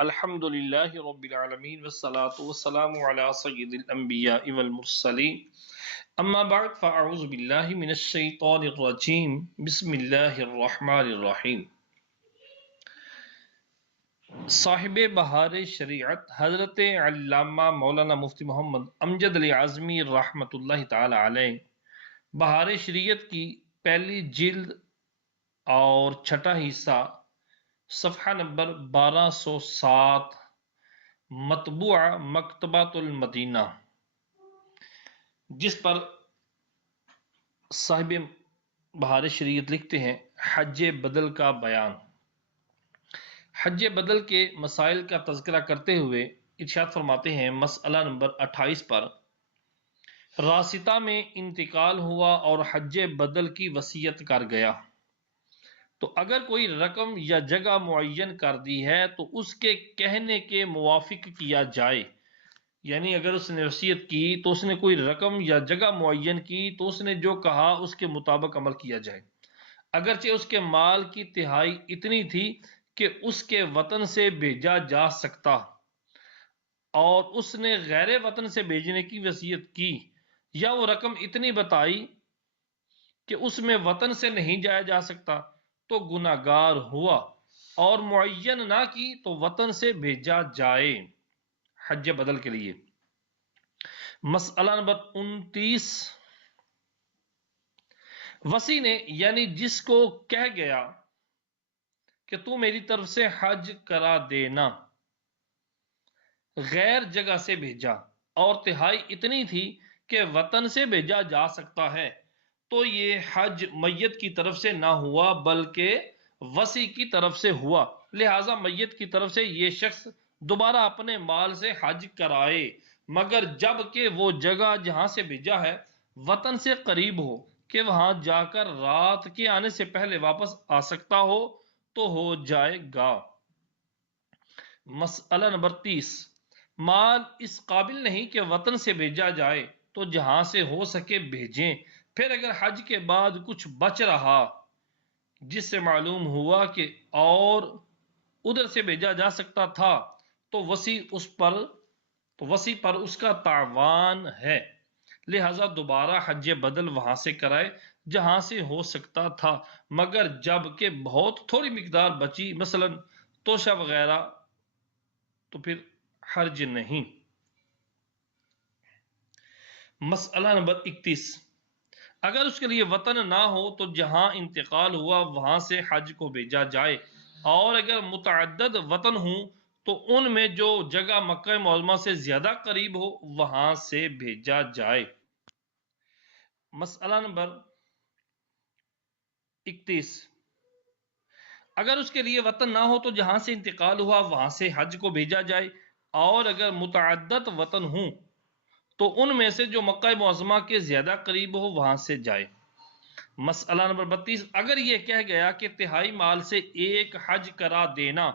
الحمد للہ رب العالمین والصلاة والسلام علی سید الانبیاء والمرسلین اما بعد فاعوذ باللہ من الشیطان الرجیم بسم اللہ الرحمن الرحیم۔ صاحب بہار شریعت حضرت علامہ مولانا مفتی محمد امجد علی اعظمی رحمۃ اللہ تعالی علیہ بہار شریعت کی پہلی جلد اور چھٹا حصہ صفحہ نمبر 1207 مطبوعہ مکتبۃ المدینہ، جس پر صاحب بہار شریعت لکھتے ہیں حج بدل کا بیان۔ حج بدل کے مسائل کا تذکرہ کرتے ہوئے ارشاد فرماتے ہیں مسئلہ نمبر 28 پر، راستہ میں انتقال ہوا اور حج بدل کی وصیت کر گیا تو اگر کوئی رقم یا جگہ معین کر دی ہے تو اس کے کہنے کے موافق کیا جائے، یعنی اگر اس نے وصیت کی تو اس نے کوئی رقم یا جگہ معین کی تو اس نے جو کہا اس کے مطابق عمل کیا جائے، اگرچہ اس کے مال کی تہائی اتنی تھی کہ اس کے وطن سے بھیجا جا سکتا اور اس نے غیر وطن سے بھیجنے کی وصیت کی، یا وہ رقم اتنی بتائی کہ اس میں وطن سے نہیں جایا جا سکتا تو گناہگار ہوا، اور معین نہ کی تو وطن سے بھیجا جائے حج بدل کے لیے۔ مسئلہ نمبر 29، وصی نے یعنی جس کو کہہ گیا کہ تو میری طرف سے حج کرا دینا، غیر جگہ سے بھیجا اور تہائی اتنی تھی کہ وطن سے بھیجا جا سکتا ہے، تو یہ حج میت کی طرف سے نہ ہوا بلکہ وصی کی طرف سے ہوا، لہذا میت کی طرف سے یہ شخص دوبارہ اپنے مال سے حج کرائے، مگر جب کہ وہ جگہ جہاں سے بھیجا ہے وطن سے قریب ہو کہ وہاں جا کر رات کے آنے سے پہلے واپس آ سکتا ہو تو ہو جائے گا۔ مسئلہ نمبر 30، مال اس قابل نہیں کہ وطن سے بھیجا جائے تو جہاں سے ہو سکے بھیجیں، پھر اگر حج کے بعد کچھ بچ رہا جس سے معلوم ہوا کہ اور ادھر سے بھیجا جا سکتا تھا تو وصی پر اس کا تاوان ہے، لہذا دوبارہ حج بدل وہاں سے کرائے جہاں سے ہو سکتا تھا، مگر جب کہ بہت تھوڑی مقدار بچی مثلا توشہ وغیرہ تو پھر حرج نہیں۔ مسئلہ نمبر 31، اگر اس کے لیے وطن نہ ہو تو جہاں انتقال ہوا وہاں سے حج کو بھیجا جائے، اور اگر متعدد وطن ہوں تو ان میں جو جگہ مکہ معظمہ سے زیادہ قریب ہو وہاں سے بھیجا جائے۔ مسئلہ نمبر 31، اگر اس کے لیے وطن نہ ہو تو جہاں سے انتقال ہوا وہاں سے حج کو بھیجا جائے، اور اگر متعدد وطن ہوں تو ان میں سے جو مکہ معظمہ کے زیادہ قریب ہو وہاں سے جائے۔ مسئلہ نمبر 32، اگر یہ کہہ گیا کہ تہائی مال سے ایک حج کرا دینا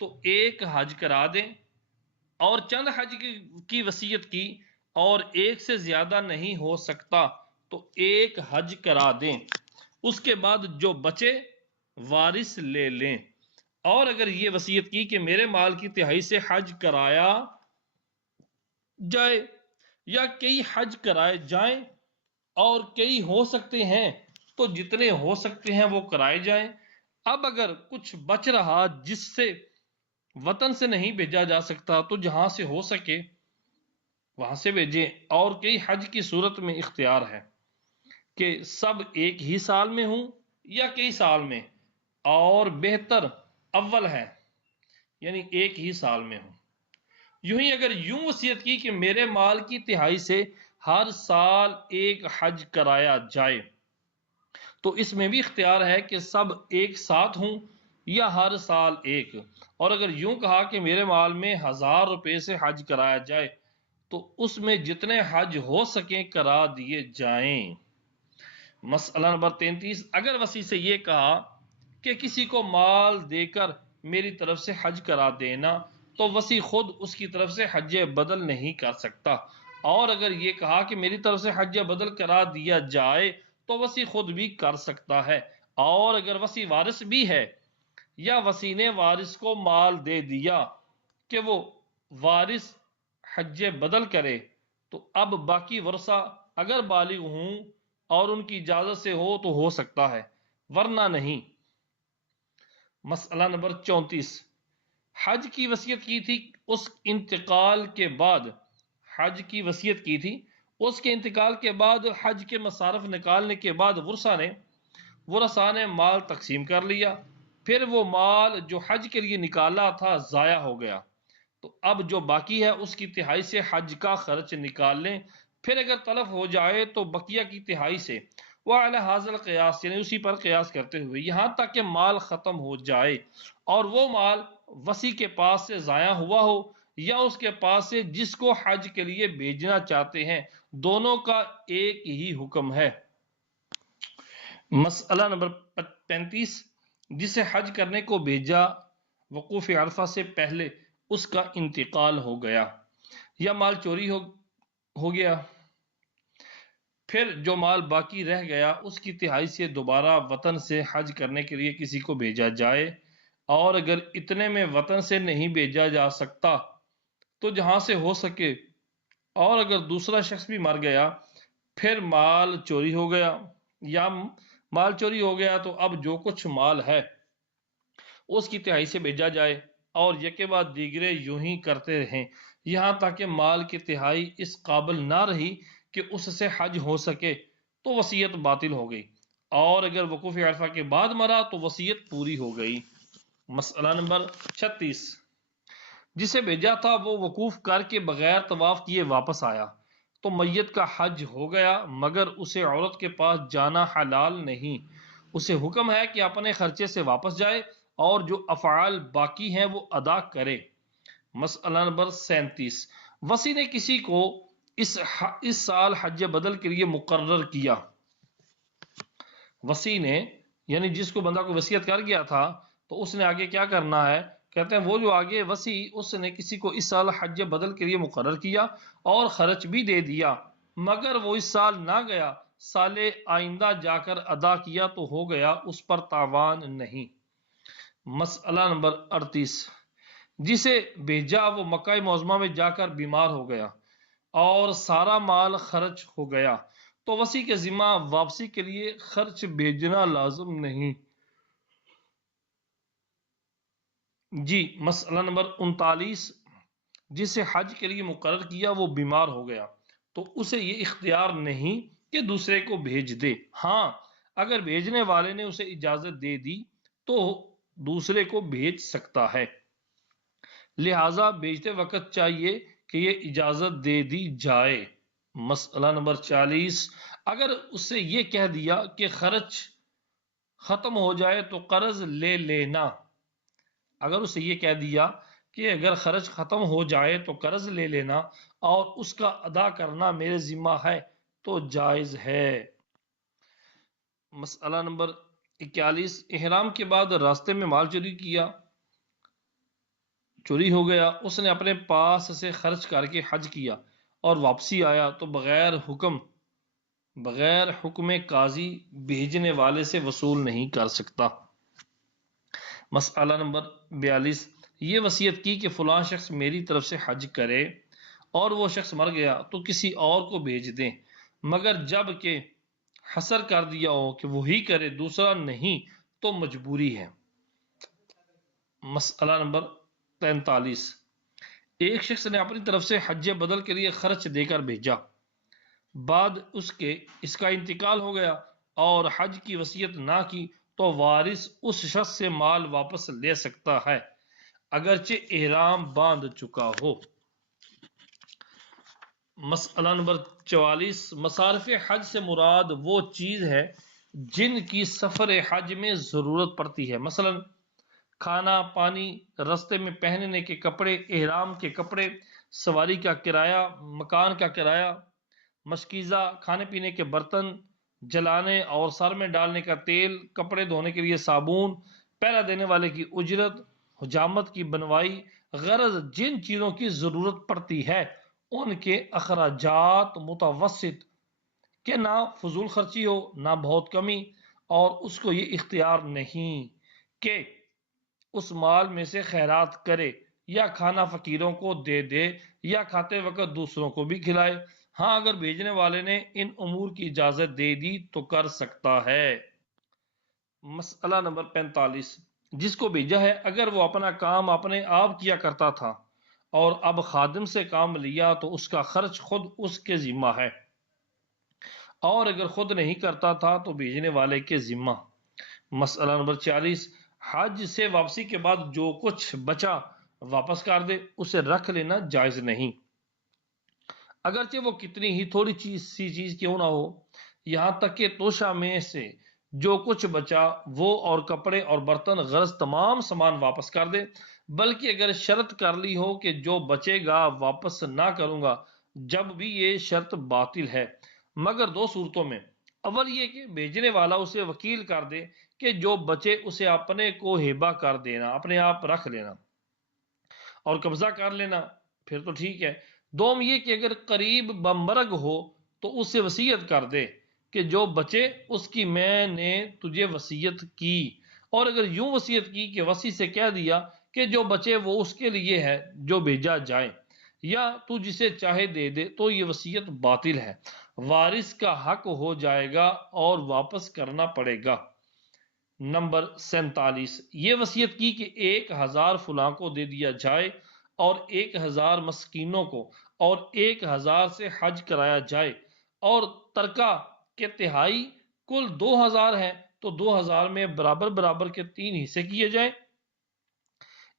تو ایک حج کرا دیں، اور چند حج کی وصیت کی اور ایک سے زیادہ نہیں ہو سکتا تو ایک حج کرا دیں، اس کے بعد جو بچے وارث لے لیں، اور اگر یہ وصیت کی کہ میرے مال کی تہائی سے حج کرایا جائے یا کئی حج کرائے جائیں اور کئی ہو سکتے ہیں تو جتنے ہو سکتے ہیں وہ کرائے جائیں، اب اگر کچھ بچ رہا جس سے وطن سے نہیں بھیجا جا سکتا تو جہاں سے ہو سکے وہاں سے بھیجیں، اور کئی حج کی صورت میں اختیار ہے کہ سب ایک ہی سال میں ہوں یا کئی سال میں، اور بہتر اول ہے یعنی ایک ہی سال میں ہوں۔ یوں ہی اگر یوں وصیت کی کہ میرے مال کی تہائی سے ہر سال ایک حج کرایا جائے تو اس میں بھی اختیار ہے کہ سب ایک ساتھ ہوں یا ہر سال ایک، اور اگر یوں کہا کہ میرے مال میں 1000 روپے سے حج کرایا جائے تو اس میں جتنے حج ہو سکیں کرا دیے جائیں۔ مسئلہ نمبر 33، اگر وصی سے یہ کہا کہ کسی کو مال دے کر میری طرف سے حج کرا دینا تو وصی خود اس کی طرف سے حج بدل نہیں کر سکتا، اور اگر یہ کہا کہ میری طرف سے حج بدل کرا دیا جائے تو وصی خود بھی کر سکتا ہے، اور اگر وصی وارث بھی ہے یا وصی نے وارث کو مال دے دیا کہ وہ وارث حج بدل کرے تو اب باقی ورثہ اگر بالغ ہوں اور ان کی اجازت سے ہو تو ہو سکتا ہے، ورنہ نہیں۔ مسئلہ نمبر 34، حج کی وصیت کی تھی اس انتقال کے بعد، حج کی وصیت کی تھی اس کے انتقال کے بعد، حج کے مصارف نکالنے کے بعد ورثہ نے مال تقسیم کر لیا، پھر وہ مال جو حج کے لیے نکالا تھا ضائع ہو گیا، تو اب جو باقی ہے اس کی تہائی سے حج کا خرچ نکال لیں، پھر اگر تلف ہو جائے تو بقیہ کی تہائی سے، وہ علی حاصل قیاس یعنی اسی پر قیاس کرتے ہوئے، یہاں تک کہ مال ختم ہو جائے اور وہ مال وصی کے پاس سے ضائع ہوا ہو یا اس کے پاس سے جس کو حج کے لیے بھیجنا چاہتے ہیں، دونوں کا ایک ہی حکم ہے۔ مسئلہ نمبر 35، جسے حج کرنے کو بھیجا وقوف عرفہ سے پہلے اس کا انتقال ہو گیا یا مال چوری ہو گیا، پھر جو مال باقی رہ گیا اس کی تہائی سے دوبارہ وطن سے حج کرنے کے لیے کسی کو بھیجا جائے، اور اگر اتنے میں وطن سے نہیں بھیجا جا سکتا تو جہاں سے ہو سکے، اور اگر دوسرا شخص بھی مر گیا پھر مال چوری ہو گیا یا مال چوری ہو گیا تو اب جو کچھ مال ہے اس کی تہائی سے بھیجا جائے، اور یکے بعد دیگرے یوں ہی کرتے رہیں یہاں تک کہ مال کی تہائی اس قابل نہ رہی کہ اس سے حج ہو سکے تو وصیت باطل ہو گئی، اور اگر وقوف عرفہ کے بعد مرا تو وصیت پوری ہو گئی۔ مسئلہ نمبر 36، جسے بھیجا تھا وہ وقوف کر کے بغیر طواف کیے واپس آیا تو میت کا حج ہو گیا، مگر اسے عورت کے پاس جانا حلال نہیں، اسے حکم ہے کہ اپنے خرچے سے واپس جائے اور جو افعال باقی ہیں وہ ادا کرے۔ مسئلہ نمبر 37، وصی نے کسی کو اس سال حج بدل کے لیے مقرر کیا، وصی نے یعنی جس کو بندہ کو وصیت کر گیا تھا تو اس نے آگے کیا کرنا ہے، کہتے ہیں وہ جو آگے وصی اس نے کسی کو اس سال حج بدل کے لیے مقرر کیا اور خرچ بھی دے دیا، مگر وہ اس سال نہ گیا، سال آئندہ جا کر ادا کیا تو ہو گیا، اس پر تاوان نہیں۔ مسئلہ نمبر 38، جسے بھیجا وہ مکہ معظمہ میں جا کر بیمار ہو گیا اور سارا مال خرچ ہو گیا تو وصی کے ذمہ واپسی کے لیے خرچ بھیجنا لازم نہیں۔ جی مسئلہ نمبر 39، جسے حج کے لیے مقرر کیا وہ بیمار ہو گیا تو اسے یہ اختیار نہیں کہ دوسرے کو بھیج دے، ہاں اگر بھیجنے والے نے اسے اجازت دے دی تو دوسرے کو بھیج سکتا ہے، لہذا بھیجتے وقت چاہیے کہ یہ اجازت دے دی جائے۔ مسئلہ نمبر 40، اگر اس سے یہ کہہ دیا کہ خرچ ختم ہو جائے تو قرض لے لینا، اگر اسے یہ کہہ دیا کہ اگر خرچ ختم ہو جائے تو قرض لے لینا اور اس کا ادا کرنا میرے ذمہ ہے تو جائز ہے۔ مسئلہ نمبر 41، احرام کے بعد راستے میں مال چوری ہو گیا، اس نے اپنے پاس سے خرچ کر کے حج کیا اور واپسی آیا تو بغیر حکم قاضی بھیجنے والے سے وصول نہیں کر سکتا۔ مسئلہ نمبر 42، یہ وصیت کی کہ فلاں شخص میری طرف سے حج کرے اور وہ شخص مر گیا تو کسی اور کو بھیج دیں، مگر جب کہ حصر کر دیا ہو کہ وہی کرے دوسرا نہیں تو مجبوری ہے۔ مسئلہ نمبر 43، ایک شخص نے اپنی طرف سے حج بدل کے لیے خرچ دے کر بھیجا، بعد اس کا انتقال ہو گیا اور حج کی وصیت نہ کی تو وارث اس شخص سے مال واپس لے سکتا ہے اگرچہ احرام باندھ چکا ہو۔ مسئلہ نمبر 44، مصارف حج سے مراد وہ چیز ہے جن کی سفر حج میں ضرورت پڑتی ہے، مثلا کھانا پانی، راستے میں پہننے کے کپڑے، احرام کے کپڑے، سواری کا کرایہ، مکان کا کرایہ، مشکیزہ، کھانے پینے کے برتن، جلانے اور سر میں ڈالنے کا تیل، کپڑے دھونے کے لیے صابن، پہرا دینے والے کی اجرت، حجامت کی بنوائی، غرض جن چیزوں کی ضرورت پڑتی ہے ان کے اخراجات متوسط کہ نہ فضول خرچی ہو نہ بہت کمی، اور اس کو یہ اختیار نہیں کہ اس مال میں سے خیرات کرے یا کھانا فقیروں کو دے دے یا کھاتے وقت دوسروں کو بھی کھلائے۔ ہاں اگر بھیجنے والے نے ان امور کی اجازت دے دی تو کر سکتا ہے۔ مسئلہ نمبر 45، جس کو بھیجا ہے اگر وہ اپنا کام اپنے آپ کیا کرتا تھا اور اب خادم سے کام لیا تو اس کا خرچ خود اس کے ذمہ ہے، اور اگر خود نہیں کرتا تھا تو بھیجنے والے کے ذمہ۔ مسئلہ نمبر 46، حج سے واپسی کے بعد جو کچھ بچا واپس کر دے، اسے رکھ لینا جائز نہیں، اگرچہ وہ کتنی ہی تھوڑی چیز کیوں نہ ہو، یہاں تک کہ توشہ میں سے جو کچھ بچا وہ اور کپڑے اور برتن غرض تمام سامان واپس کر دے، بلکہ اگر شرط کر لی ہو کہ جو بچے گا واپس نہ کروں گا، جب بھی یہ شرط باطل ہے مگر دو صورتوں میں۔ اول یہ کہ بھیجنے والا اسے وکیل کر دے کہ جو بچے اسے اپنے کو ہبہ کر دینا، اپنے آپ رکھ لینا اور قبضہ کر لینا، پھر تو ٹھیک ہے۔ دوم یہ کہ اگر قریب بمرگ ہو تو اسے وصیت کر دے کہ جو بچے اس کی میں نے تجھے وصیت کی، اور اگر یوں وصیت کی کہ وصی سے کہہ دیا کہ جو بچے وہ اس کے لیے ہے جو بھیجا جائے، یا تو جسے چاہے دے دے، تو یہ وصیت باطل ہے، وارث کا حق ہو جائے گا اور واپس کرنا پڑے گا۔ نمبر 47، یہ وصیت کی کہ 1000 فلاں کو دے دیا جائے اور 1000 مسکینوں کو اور 1000 سے حج کرایا جائے، اور ترکہ کے تہائی کل 2000 ہے تو 2000 میں برابر برابر کے 3 حصے کیے جائیں،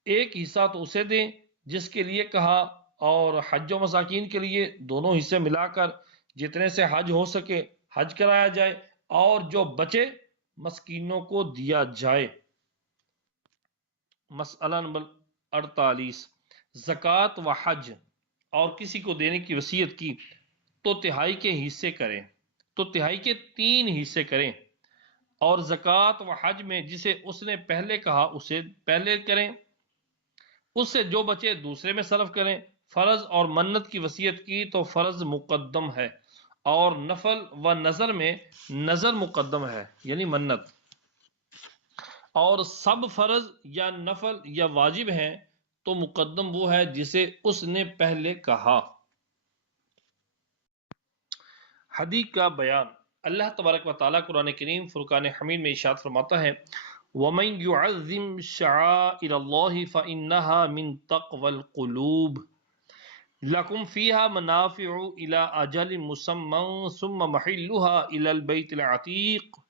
ایک حصہ تو اسے دیں جس کے لیے کہا، اور حج و مساکین کے لیے دونوں حصے ملا کر جتنے سے حج ہو سکے حج کرایا جائے، اور جو بچے مسکینوں کو دیا جائے۔ مسئلہ نمبر 48، زکوٰۃ و حج اور کسی کو دینے کی وصیت کی تو تہائی کے حصے کریں، تو تہائی کے 3 حصے کریں، اور زکوٰۃ و حج میں جسے اس نے پہلے کہا اسے پہلے کریں، اس سے جو بچے دوسرے میں صرف کریں۔ فرض اور منت کی وصیت کی تو فرض مقدم ہے، اور نفل و نظر میں نظر مقدم ہے یعنی منت، اور سب فرض یا نفل یا واجب ہیں تو مقدم وہ ہے جسے اس نے پہلے کہا۔ حدیث کا بیان۔ اللہ تبارک و تعالیٰ قرآن کریم فرقان حمید میں ارشاد فرماتا ہے، وَمَن يُعَظِّمْ شَعَائِرَ اللَّهِ فَإِنَّهَا مِن تَقْوَى الْقُلُوبِ لَكُمْ فِيهَا مَنَافِعُ إِلَى أَجَلٍ مُّسَمًّى ثُمَّ مَحِلُّهَا إِلَى الْبَيْتِ الْعَتِيقِ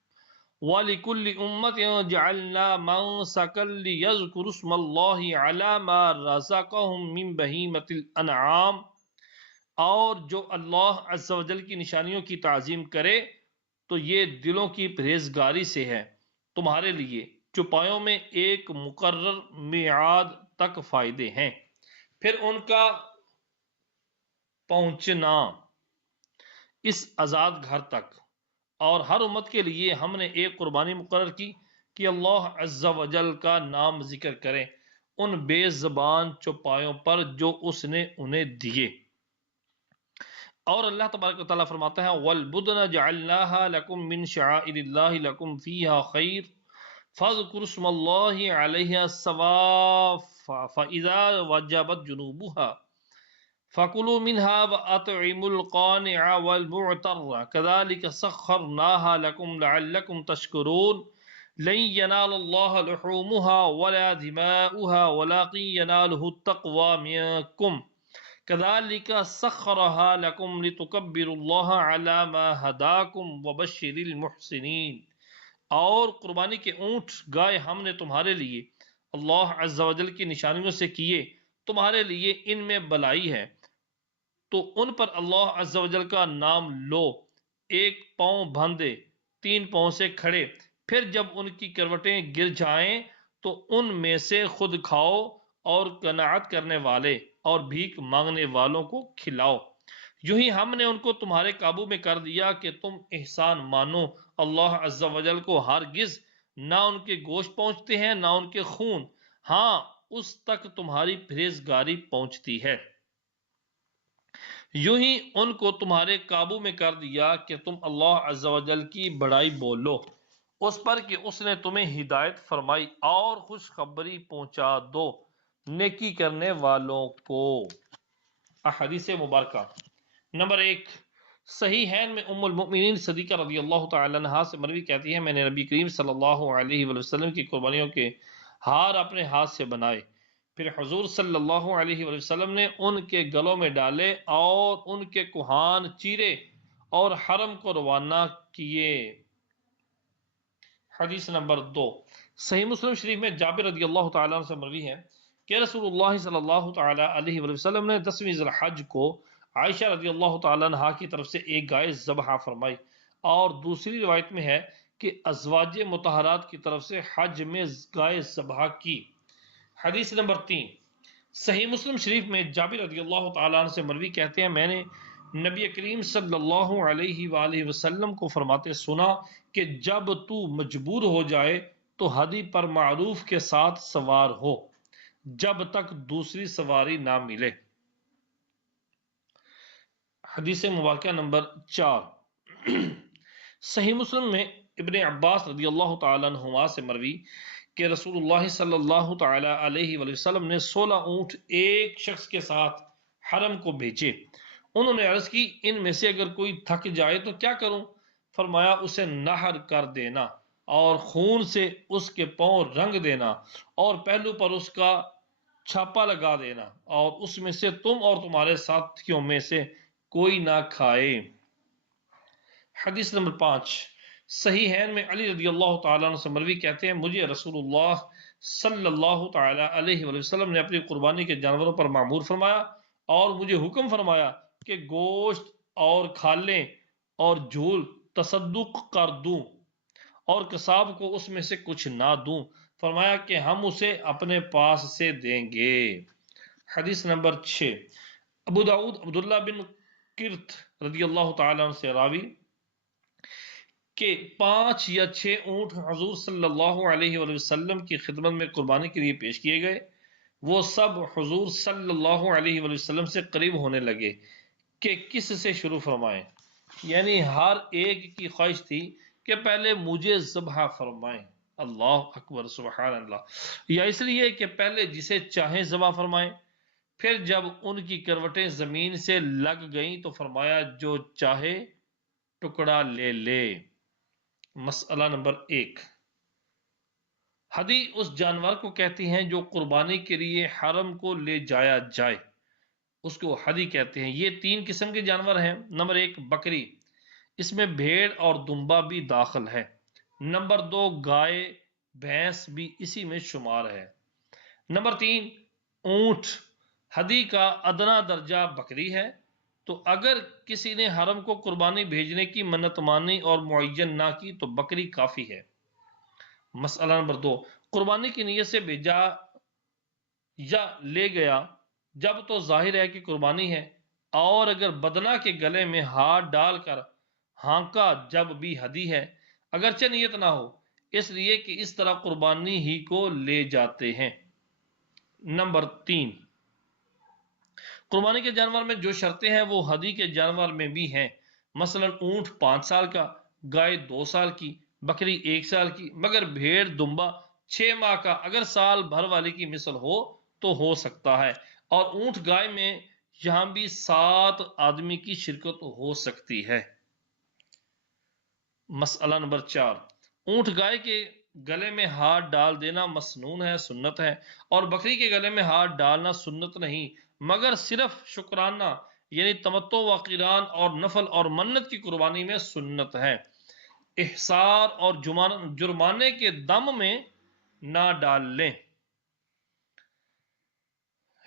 وَلِكُلِّ أُمَّةٍ جَعَلْنَا مَنسَكًا لِيَذْكُرُوا اسْمَ اللَّهِ عَلَى مَا رَزَقَهُم مِّن بَهِيمَةِ الْأَنْعَامِ، اور جو اللہ عز و جل کی نشانیوں کی تعظیم کرے تو یہ دلوں کی پرہیزگاری سے ہے، تمہارے لیے چوپایوں میں ایک مقرر میعاد تک فائدے ہیں، پھر ان کا پہنچنا اس آزاد گھر تک، اور ہر امت کے لیے ہم نے ایک قربانی مقرر کی کہ اللہ عز و جل کا نام ذکر کریں ان بے زبان چوپایوں پر جو اس نے انہیں دیے۔ اور اللہ تبارک و تعالیٰ فرماتا ہے، وَالْبُدْنَ جَعَلْنَاهَا لَكُم مِّن شَعَائِرِ اللَّهِ لَكُمْ فِيهَا خَيْرٌ فَاذْكُرُوا اسْمَ اللَّهِ عَلَيْهَا الصَّوَافَّ فَإِذَا وَجَبَتْ جُنُوبُهَا فَكُلُوا مِنْهَا وَأَطْعِمُوا الْقَانِعَ وَالْمُعْتَرَّ كَذَلِكَ سَخَّرْنَاهَا لَكُمْ لَعَلَّكُمْ تَشْكُرُونَ لَن يَنَالَ اللَّهَ لُحُومُهَا وَلَا دِمَاؤُهَا وَلَكِن يَنَالُهُ التَّقْوَى مِنكُمْ كَذَلِكَ سَخَّرَهَا لَكُمْ لِتُكَبِّرُوا اللَّهَ عَلَى مَا هَدَاكُمْ وَبَشِّرِ الْمُحْسِنِينَ، اور قربانی کے اونٹ گائے ہم نے تمہارے لیے اللہ عز و جل کی نشانیوں سے کیے، تمہارے لیے ان میں بلائی ہے، تو ان پر اللہ عز و جل کا نام لو، ایک پاؤں بندھے 3 پاؤں سے کھڑے، پھر جب ان کی کروٹیں گر جائیں تو ان میں سے خود کھاؤ، اور قناعت کرنے والے اور بھیک مانگنے والوں کو کھلاؤ۔ یوں ہی ہم نے ان کو تمہارے قابو میں کر دیا کہ تم احسان مانو اللہ عز و جل کو، ہرگز نہ ان کے گوشت پہنچتے ہیں نہ ان کے خون، ہاں اس تک تمہاری پرہیزگاری پہنچتی ہے۔ یوں ہی ان کو تمہارے قابو میں کر دیا کہ تم اللہ عز و جل کی بڑائی بولو اس پر کہ اس نے تمہیں ہدایت فرمائی، اور خوشخبری پہنچا دو نیکی کرنے والوں کو۔ احادیث مبارکہ نمبر 1، صحیحین میں ام المؤمنین صدیقہ رضی اللہ تعالی عنہا سے مروی کہتی ہے میں نے نبی کریم صلی اللہ علیہ وآلہ وسلم کی قربانیوں کے ہار اپنے ہاتھ سے بنائے، پھر حضور صلی اللہ علیہ وآلہ وسلم نے ان کے گلوں میں ڈالے اور ان کے کوہان چیرے اور حرم کو روانہ کیے۔ حدیث نمبر 2، صحیح مسلم شریف میں جابر رضی اللہ تعالیٰ عنہ سے مروی ہے کہ رسول اللہ صلی اللہ تعالیٰ علیہ وآلہ وسلم نے 10ویں ذی الحج کو عائشہ رضی اللہ تعالیٰ عنہ کی طرف سے ایک گائے ذبح فرمائی، اور دوسری روایت میں ہے کہ ازواج مطہرات کی طرف سے حج میں گائے ذبح کی۔ حدیث نمبر 3، صحیح مسلم شریف میں جابر رضی اللہ تعالیٰ عنہ سے مروی کہتے ہیں میں نے نبی کریم صلی اللہ علیہ وآلہ وسلم کو فرماتے سنا کہ جب تو مجبور ہو جائے تو ہدی پر معروف کے ساتھ سوار ہو جب تک دوسری سواری نہ ملے۔ حدیث مبارکہ نمبر 4، صحیح مسلم میں ابن عباس رضی اللہ تعالیٰ عنہما سے مروی کہ رسول اللہ صلی اللہ تعالی علیہ وآلہ وسلم نے 16 اونٹ ایک شخص کے ساتھ حرم کو بھیجے۔ انہوں نے عرض کی ان میں سے اگر کوئی تھک جائے تو کیا کروں؟ فرمایا اسے نہر کر دینا اور خون سے اس کے پاؤں رنگ دینا اور پہلو پر اس کا چھاپا لگا دینا اور اس میں سے تم اور تمہارے ساتھیوں میں سے کوئی نہ کھائے۔ حدیث نمبر 5، صحیحین میں علی رضی اللہ تعالیٰ عنہ سے مروی کہتے ہیں مجھے رسول اللہ صلی اللہ تعالیٰ علیہ وآلہ وسلم نے اپنی قربانی کے جانوروں پر معمور فرمایا اور مجھے حکم فرمایا کہ گوشت اور کھالیں اور جھول تصدق کر دوں اور قصاب کو اس میں سے کچھ نہ دوں، فرمایا کہ ہم اسے اپنے پاس سے دیں گے۔ حدیث نمبر 6، ابو داؤد عبداللہ بن کرت رضی اللہ تعالیٰ عنہ سے راوی کہ 5 یا 6 اونٹ حضور صلی اللہ علیہ وآلہ وسلم کی خدمت میں قربانی کے لیے پیش کیے گئے، وہ سب حضور صلی اللہ علیہ وآلہ وسلم سے قریب ہونے لگے کہ کس سے شروع فرمائیں، یعنی ہر ایک کی خواہش تھی کہ پہلے مجھے ذبح فرمائیں، اللہ اکبر سبحان اللہ، یا اس لیے کہ پہلے جسے چاہیں ذبح فرمائیں۔ پھر جب ان کی کروٹیں زمین سے لگ گئیں تو فرمایا جو چاہے ٹکڑا لے لے۔ مسئلہ نمبر 1، ہدی اس جانور کو کہتی ہیں جو قربانی کے لیے حرم کو لے جایا جائے، اس کو ہدی کہتے ہیں۔ یہ 3 قسم کے جانور ہیں۔ نمبر 1 بکری، اس میں بھیڑ اور دمبا بھی داخل ہے۔ نمبر 2 گائے بھینس بھی اسی میں شمار ہے۔ نمبر 3 اونٹ، ہدی کا ادنا درجہ بکری ہے، تو اگر کسی نے حرم کو قربانی بھیجنے کی منت مانی اور معین نہ کی تو بکری کافی ہے۔ مسئلہ نمبر 2، قربانی کی نیت سے بھیجا یا لے گیا جب تو ظاہر ہے کہ قربانی ہے، اور اگر بدنہ کے گلے میں ہاتھ ڈال کر ہانکا جب بھی ہدی ہے، اگرچہ نیت نہ ہو، اس لیے کہ اس طرح قربانی ہی کو لے جاتے ہیں۔ نمبر 3، قربانی کے جانور میں جو شرطیں ہیں وہ ہدی کے جانور میں بھی ہیں، مثلا اونٹ 5 سال کا، گائے 2 سال کی، بکری 1 سال کی، مگر بھیڑ دمبا 6 ماہ کا اگر سال بھر والی کی مثل ہو تو ہو سکتا ہے، اور اونٹ گائے میں یہاں بھی 7 آدمی کی شرکت ہو سکتی ہے۔ مسئلہ نمبر 4، اونٹ گائے کے گلے میں ہاتھ ڈال دینا مسنون ہے، سنت ہے، اور بکری کے گلے میں ہاتھ ڈالنا سنت نہیں، مگر صرف شکرانہ یعنی تمتع و قران اور نفل اور منت کی قربانی میں سنت ہے۔ احصار اور جرمانے کے دم میں نہ ڈال لیں،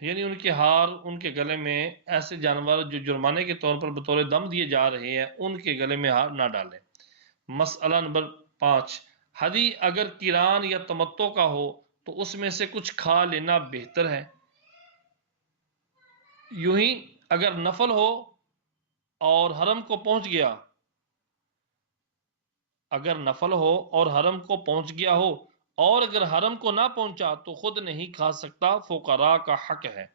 یعنی ان کے ہار ان کے گلے میں، ایسے جانور جو جرمانے کے طور پر بطور دم دیے جا رہے ہیں ان کے گلے میں ہار نہ ڈالیں۔ مسئلہ نمبر 5، ہدی اگر قران یا تمتع کا ہو تو اس میں سے کچھ کھا لینا بہتر ہے، یوں ہی اگر نفل ہو اور حرم کو پہنچ گیا، اور اگر حرم کو نہ پہنچا تو خود نہیں کھا سکتا، فقراء کا حق ہے،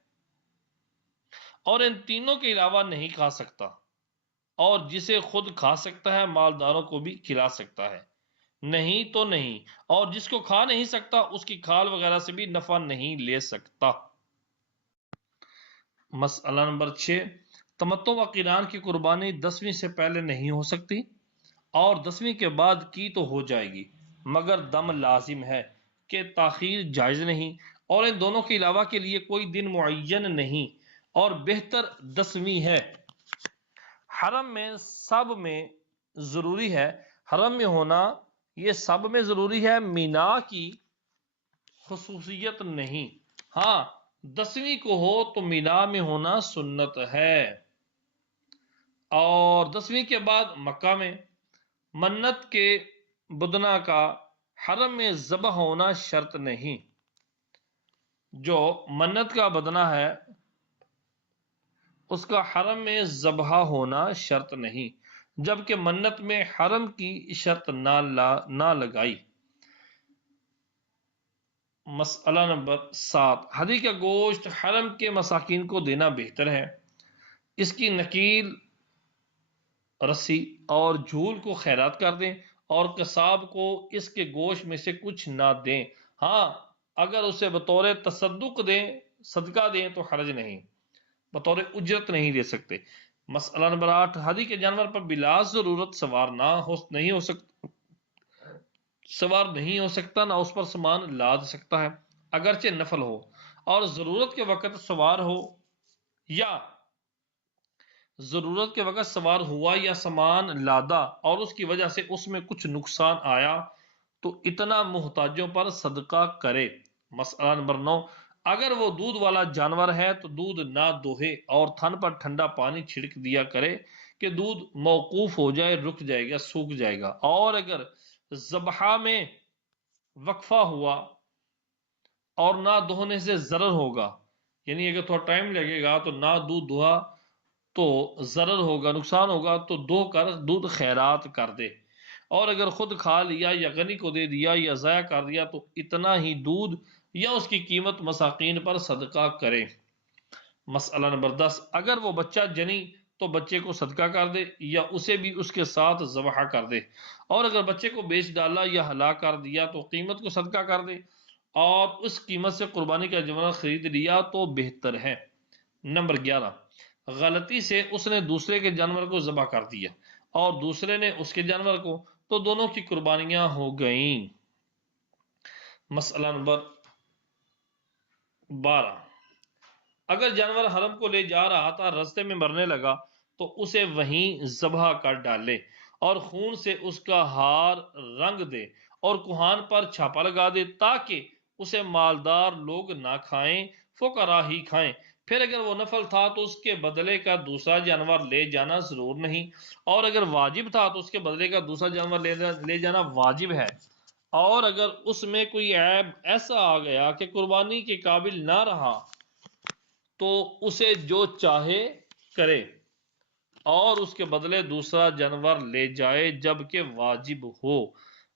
اور ان تینوں کے علاوہ نہیں کھا سکتا، اور جسے خود کھا سکتا ہے مالداروں کو بھی کھلا سکتا ہے، نہیں تو نہیں، اور جس کو کھا نہیں سکتا اس کی کھال وغیرہ سے بھی نفع نہیں لے سکتا۔ مسئلہ نمبر 6، تمتع و قران کی قربانی 10ویں سے پہلے نہیں ہو سکتی اور 10ویں کے بعد کی تو ہو جائے گی، مگر دم لازم ہے کہ تاخیر جائز نہیں، اور ان دونوں کے علاوہ کے لیے کوئی دن معین نہیں، اور بہتر 10ویں ہے۔ حرم میں سب میں ضروری ہے، حرم میں ہونا یہ سب میں ضروری ہے، مینا کی خصوصیت نہیں۔ ہاں 10ویں کو ہو تو مینا میں ہونا سنت ہے، اور 10ویں کے بعد مکہ میں۔ منت کے بدنہ کا حرم میں ذبح ہونا شرط نہیں، جو منت کا بدنہ ہے اس کا حرم میں ذبح ہونا شرط نہیں، جبکہ منت میں حرم کی شرط نہ لگائی۔ مسئلہ نمبر 7، ہدی کا گوشت حرم کے مساکین کو دینا بہتر ہے، اس کی نکیل، رسی اور جھول کو خیرات کر دیں، اور قصاب کو اس کے گوشت میں سے کچھ نہ دیں۔ ہاں اگر اسے بطور تصدق دیں، صدقہ دیں تو حرج نہیں، بطور اجرت نہیں دے سکتے۔ مسئلہ نمبر 8، ہدی کے جانور پر بلا ضرورت سوار نہیں ہو سکتا، نہ اس پر سامان لاد سکتا ہے، اگرچہ نفل ہو، اور ضرورت کے وقت سوار ہو یا ضرورت کے وقت سوار ہوا یا سامان لادا اور اس کی وجہ سے اس میں کچھ نقصان آیا تو اتنا محتاجوں پر صدقہ کرے۔ مسئلہ نمبر 9، اگر وہ دودھ والا جانور ہے تو دودھ نہ دوہے اور تھن پر ٹھنڈا پانی چھڑک دیا کرے کہ دودھ موقوف ہو جائے، رک جائے گا، سوکھ جائے گا، اور اگر ذبح میں وقفہ ہوا اور نہ دہنے سے ضرر ہوگا، یعنی اگر تھوڑا ٹائم لگے گا تو نہ دودھ دہا تو ضرر ہوگا، نقصان ہوگا، تو دو کر دودھ خیرات کر دے، اور اگر خود کھا لیا یا غنی کو دے دیا یا ضائع کر دیا تو اتنا ہی دودھ یا اس کی قیمت مساکین پر صدقہ کرے۔ مسئلہ نمبر 10، اگر وہ بچہ جنی تو بچے کو صدقہ کر دے یا اسے بھی اس کے ساتھ ذبح کر دے، اور اگر بچے کو بیچ ڈالا یا ہلاک کر دیا تو قیمت کو صدقہ کر دے، اور اس قیمت سے قربانی کا جانور خرید لیا تو بہتر ہے۔ نمبر 11، غلطی سے اس نے دوسرے کے جانور کو ذبح کر دیا اور دوسرے نے اس کے جانور کو، تو دونوں کی قربانیاں ہو گئیں۔ مسئلہ نمبر 12، اگر جانور حرم کو لے جا رہا تھا، راستے میں مرنے لگا تو اسے وہیں ذبح کر ڈالے اور خون سے اس کا ہار رنگ دے اور کوہان پر چھاپا لگا دے تاکہ اسے مالدار لوگ نہ کھائیں، فقراء ہی کھائیں۔ پھر اگر وہ نفل تھا تو اس کے بدلے کا دوسرا جانور لے جانا ضرور نہیں، اور اگر واجب تھا تو اس کے بدلے کا دوسرا جانور لے جانا واجب ہے، اور اگر اس میں کوئی عیب ایسا آ گیا کہ قربانی کے قابل نہ رہا تو اسے جو چاہے کرے اور اس کے بدلے دوسرا جانور لے جائے جبکہ واجب ہو۔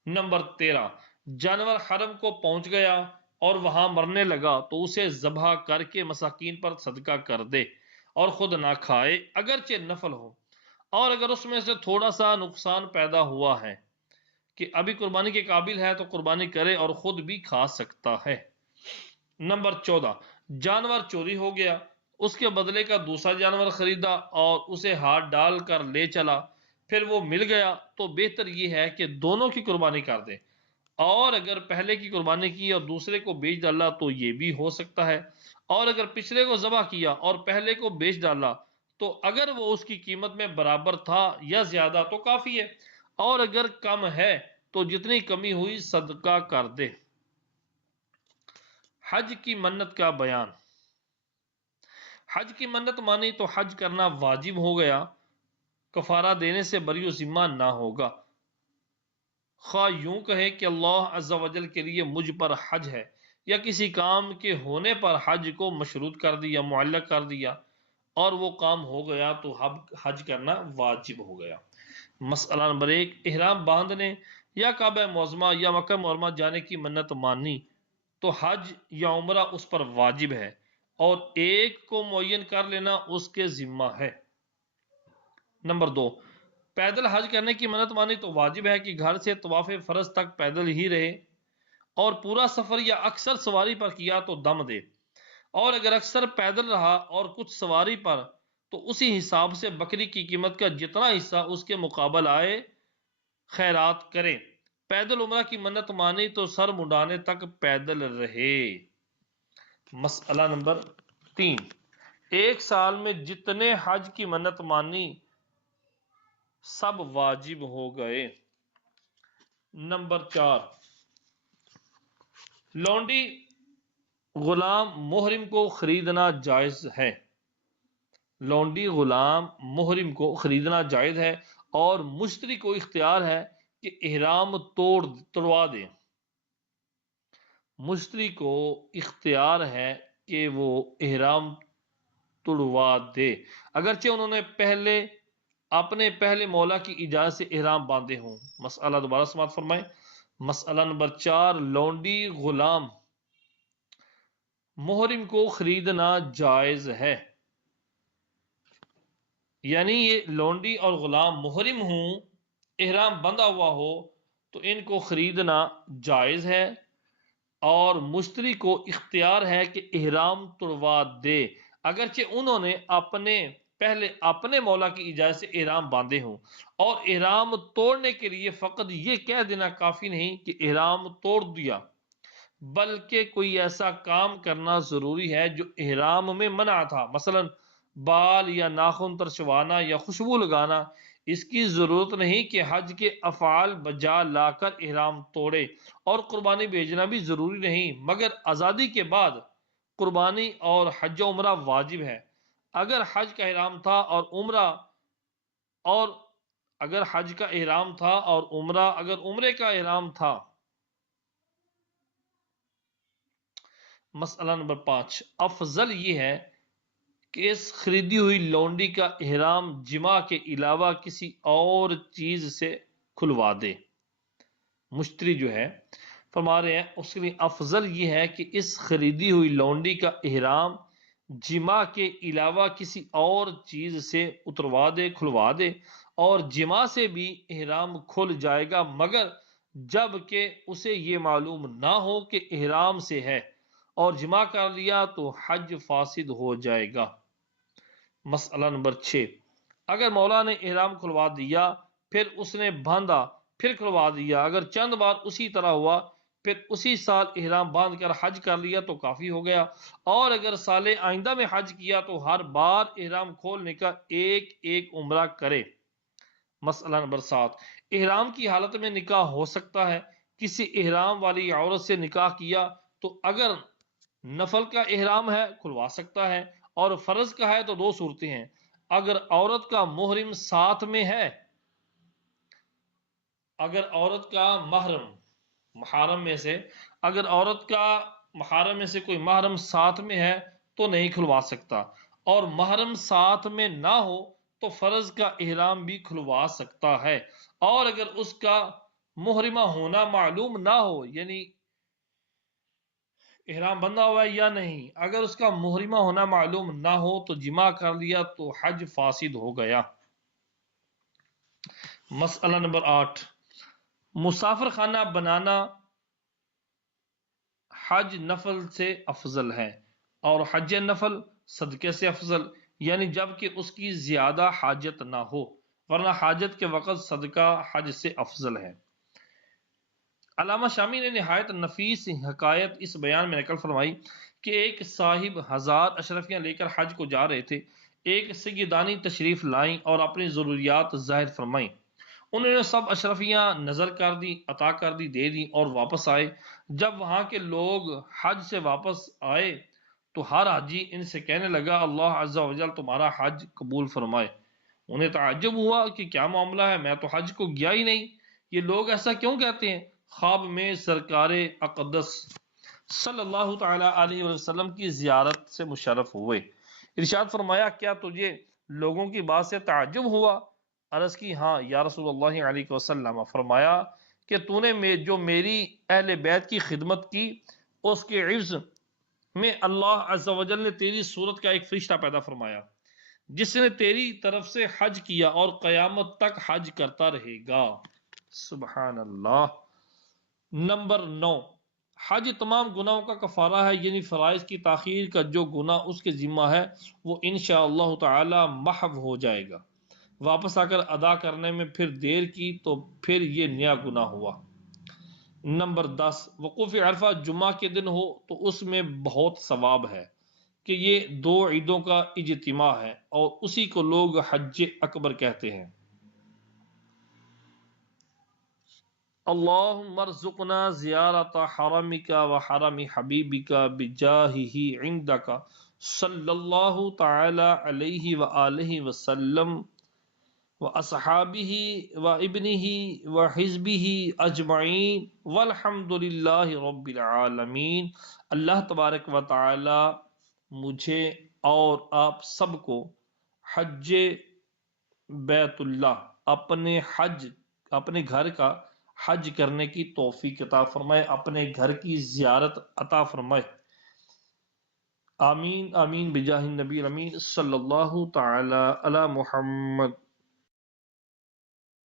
نمبر 13، جانور حرم کو پہنچ گیا اور وہاں مرنے لگا تو اسے ذبح کر کے مساکین پر صدقہ کر دے اور خود نہ کھائے، اگرچہ نفل ہو، اور اگر اس میں سے تھوڑا سا نقصان پیدا ہوا ہے کہ ابھی قربانی کے قابل ہے تو قربانی کرے اور خود بھی کھا سکتا ہے۔ نمبر 14، جانور چوری ہو گیا، اس کے بدلے کا دوسرا جانور خریدا اور اسے ہاتھ ڈال کر لے چلا، پھر وہ مل گیا تو بہتر یہ ہے کہ دونوں کی قربانی کر دے، اور اگر پہلے کی قربانی کی اور دوسرے کو بیچ ڈالا تو یہ بھی ہو سکتا ہے، اور اگر پچھلے کو ذبح کیا اور پہلے کو بیچ ڈالا تو اگر وہ اس کی قیمت میں برابر تھا یا زیادہ تو کافی ہے، اور اگر کم ہے تو جتنی کمی ہوئی صدقہ کر دے۔ حج کی منت کا بیان۔ حج کی منت مانی تو حج کرنا واجب ہو گیا، کفارہ دینے سے بری و ذمہ نہ ہوگا، خواہ یوں کہے کہ اللہ عز و جل کے لیے مجھ پر حج ہے، یا کسی کام کے ہونے پر حج کو مشروط کر دیا، معلق کر دیا، اور وہ کام ہو گیا تو حج کرنا واجب ہو گیا۔ مسئلہ نمبر 1، احرام باندھنے یا کعبہ معظمہ یا مکہ معظمہ جانے کی منت مانی تو حج یا عمرہ اس پر واجب ہے، اور ایک کو معین کر لینا اس کے ذمہ ہے۔ نمبر 2، پیدل حج کرنے کی منت مانی تو واجب ہے کہ گھر سے طواف فرض تک پیدل ہی رہے، اور پورا سفر یا اکثر سواری پر کیا تو دم دے، اور اگر اکثر پیدل رہا اور کچھ سواری پر تو اسی حساب سے بکری کی قیمت کا جتنا حصہ اس کے مقابل آئے خیرات کرے۔ پیدل عمرہ کی منت مانی تو سر منڈانے تک پیدل رہے۔ مسئلہ نمبر 3، ایک سال میں جتنے حج کی منت مانی سب واجب ہو گئے۔ نمبر 4، لونڈی غلام محرم کو خریدنا جائز ہے۔ لونڈی غلام محرم کو خریدنا جائز ہے اور مشتری کو اختیار ہے کہ احرام توڑوا دے۔ مشتری کو اختیار ہے کہ وہ احرام توڑوا دے اگرچہ انہوں نے اپنے پہلے مولا کی اجازت سے احرام باندھے ہوں۔ مسئلہ دوبارہ سماعت فرمائیں۔ مسئلہ نمبر 4، لونڈی غلام محرم کو خریدنا جائز ہے، یعنی یہ لونڈی اور غلام محرم ہوں، احرام بندھا ہوا ہو تو ان کو خریدنا جائز ہے اور مشتری کو اختیار ہے کہ احرام توڑوا دے اگرچہ انہوں نے اپنے مولا کی اجازت سے احرام باندھے ہوں، اور احرام توڑنے کے لیے فقط یہ کہہ دینا کافی نہیں کہ احرام توڑ دیا، بلکہ کوئی ایسا کام کرنا ضروری ہے جو احرام میں منع تھا، مثلا بال یا ناخن ترشوانا یا خوشبو لگانا۔ اس کی ضرورت نہیں کہ حج کے افعال بجا لا کر احرام توڑے، اور قربانی بھیجنا بھی ضروری نہیں، مگر آزادی کے بعد قربانی اور حج و عمرہ واجب ہے۔ اگر حج کا احرام تھا اور عمرے کا احرام تھا۔ مسئلہ نمبر 5، افضل یہ ہے کہ اس خریدی ہوئی لونڈی کا احرام جماع کے علاوہ کسی اور چیز سے کھلوا دے۔ مشتری جو ہے فرما رہے ہیں اس کے لیے افضل یہ ہے کہ اس خریدی ہوئی لونڈی کا احرام جماع کے علاوہ کسی اور چیز سے اتروا دے، کھلوا دے، اور جماع سے بھی احرام کھل جائے گا مگر جب کہ اسے یہ معلوم نہ ہو کہ احرام سے ہے، اور جماع کر لیا تو حج فاسد ہو جائے گا۔ مسئلہ نمبر 6، اگر مولا نے احرام کھلوا دیا پھر اس نے باندھا پھر کھلوا دیا، اگر چند بار اسی طرح ہوا پھر اسی سال احرام باندھ کر حج کر لیا تو کافی ہو گیا، اور اگر سال آئندہ میں حج کیا تو ہر بار احرام کھولنے کا ایک عمرہ کرے۔ مسئلہ نمبر 7، احرام کی حالت میں نکاح ہو سکتا ہے۔ کسی احرام والی عورت سے نکاح کیا تو اگر نفل کا احرام ہے کھلوا سکتا ہے، اور فرض کا ہے تو 2 صورتیں ہیں۔ اگر عورت کا محرم ساتھ میں ہے، اگر عورت کا محرم میں سے کوئی محرم ساتھ میں ہے تو نہیں کھلوا سکتا، اور محرم ساتھ میں نہ ہو تو فرض کا احرام بھی کھلوا سکتا ہے، اور اگر اس کا محرمہ ہونا معلوم نہ ہو، یعنی احرام بندھا ہوا ہے یا نہیں، اگر اس کا محرمہ ہونا معلوم نہ ہو تو جماع کر لیا تو حج فاسد ہو گیا۔ مسئلہ نمبر 8، مسافر خانہ بنانا حج نفل سے افضل ہے اور حج نفل صدقے سے افضل، یعنی جب کہ اس کی زیادہ حاجت نہ ہو، ورنہ حاجت کے وقت صدقہ حج سے افضل ہے۔ علامہ شامی نے نہایت نفیس حکایت اس بیان میں نقل فرمائی کہ ایک صاحب 1000 اشرفیاں لے کر حج کو جا رہے تھے۔ ایک سیدانی تشریف لائیں اور اپنی ضروریات ظاہر فرمائیں۔ انہوں نے سب اشرفیاں نظر کر دی، عطا کر دی، دے دی اور واپس آئے۔ جب وہاں کے لوگ حج سے واپس آئے تو ہر حاجی ان سے کہنے لگا اللہ عز و جل تمہارا حج قبول فرمائے۔ انہیں تعجب ہوا کہ کیا معاملہ ہے، میں تو حج کو گیا ہی نہیں، یہ لوگ ایسا کیوں کہتے ہیں؟ خواب میں سرکار اقدس صلی اللہ تعالی علیہ وسلم کی زیارت سے مشرف ہوئے۔ ارشاد فرمایا کیا تجھے لوگوں کی بات سے تعجب ہوا؟ عرض کی ہاں یا رسول اللہ علیہ وسلم۔ فرمایا کہ تو نے جو میری اہل بیت کی خدمت کی اس کے عوض میں اللہ عز و جل نے تیری صورت کا ایک فرشتہ پیدا فرمایا جس نے تیری طرف سے حج کیا اور قیامت تک حج کرتا رہے گا۔ سبحان اللہ۔ نمبر 9، حج تمام گناہوں کا کفارہ ہے، یعنی فرائض کی تاخیر کا جو گناہ اس کے ذمہ ہے وہ انشاءاللہ تعالی محو ہو جائے گا۔ واپس آ کر ادا کرنے میں پھر دیر کی تو پھر یہ نیا گناہ ہوا۔ نمبر 10، وقوف عرفہ جمعہ کے دن ہو تو اس میں بہت ثواب ہے کہ یہ دو عیدوں کا اجتماع ہے اور اسی کو لوگ حج اکبر کہتے ہیں۔ اللہم ارزقنا زیارت حرمک و حرم حبیبک بجاہہ عندک صلی اللہ تعالی علیہ وآلہ وسلم واصحابہ وابنہ وحزبہ اجمعین والحمد للہ رب العالمین۔ اللہ تبارک و تعالی مجھے اور آپ سب کو حج بیت اللہ، اپنے گھر کا حج کرنے کی توفیق عطا فرمائے، اپنے گھر کی زیارت عطا فرمائے۔ آمین آمین بجاہ النبی الامین صلی اللہ تعالی علی محمد۔